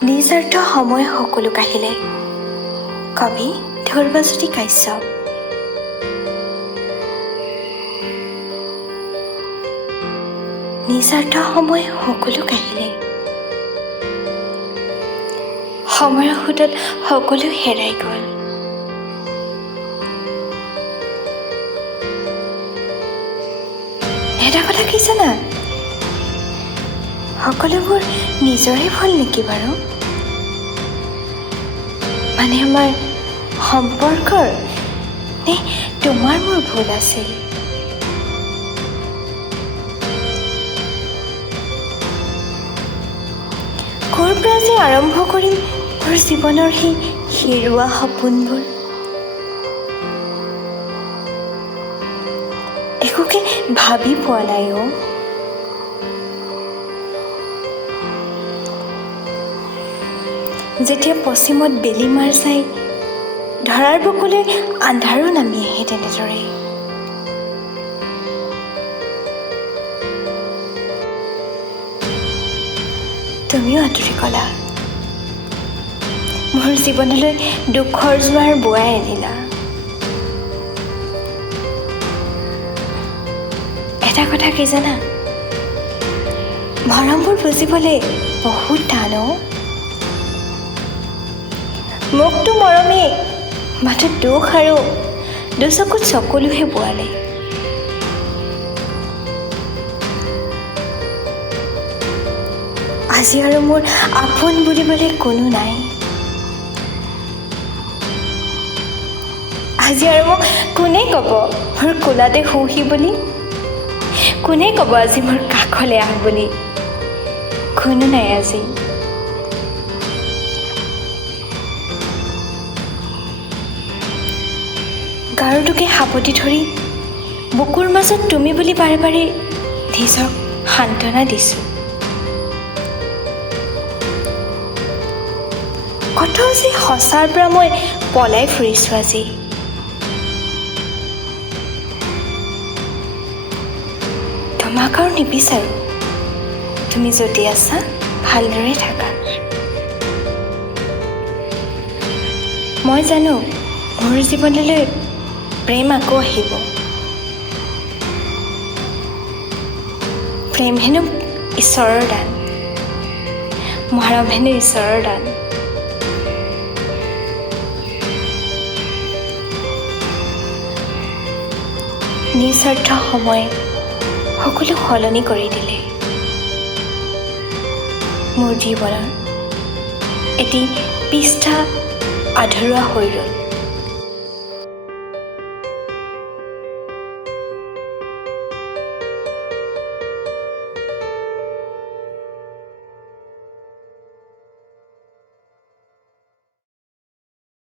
নিস্বাৰ্থ সময় সকলো কাহিলে। কবি ধ্ৰুৱজ্যোতি কাশ্যপ। নিস্বাৰ্থ সময় সকলো কাহিলে। সময়ৰ সোঁতত সকলো হেৰাই গ'ল। এটা কথা কি জানা, সকলোবোৰ নিজৰে ভুল নেকি বাৰু? মানে আমাৰ সম্পৰ্কৰ নে তোমাৰ মোৰ ভুল আছিল? ক'ৰ পৰা যে আৰম্ভ কৰিম মোৰ জীৱনৰ সেই হেৰুৱা সপোনবোৰ? একোকে ভাবি পোৱা নাই অ'। যেতিয়া পশ্চিমত বেলি মাৰ চাই ধৰাৰ বুকুলৈ আন্ধাৰো নামি আহে তেনেদৰে। তুমিও আঁতৰি গ'লা, মোৰ জীৱনলৈ দুখৰ জোৱাৰ বোৱাই আনিলা। এটা কথা কি জানা, মৰমবোৰ বুজিবলৈ বহুত টান অ'। মোকতো মৰমে মাথো দুখ আৰু দুচকুত চকুলোহে বোৱালে। আজি আৰু মোৰ আপোন বুলিবলৈ কোনো নাই। আজি আৰু মোক কোনে ক'ব মোৰ কোলাতে শুহি বুলি? কোনে ক'ব আজি মোৰ কাষলৈ আহ বুলি? কোনো নাই আজি। গাৰুটোকে সাৱটি ধৰি বুকুৰ মাজত তুমি বুলি বাৰে বাৰে নিজক সান্তনা দিছোঁ। কত যে সঁচাৰ পৰা মই পলাই ফুৰিছোঁ আজি। তোমাক আৰু নিবিচাৰোঁ, তুমি যদি আছা ভালদৰে থাকা। মই জানো মোৰ জীৱনলৈ প্ৰেম আকৌ আহিব। প্ৰেম হেনো ঈশ্বৰৰ দান, মৰম হেনো ঈশ্বৰৰ দান। নিস্বাৰ্থ সময় সকলো সলনি কৰি দিলে। মোৰ জীৱনৰ এটি পৃষ্ঠা আধৰুৱা হৈ ৰ'ল।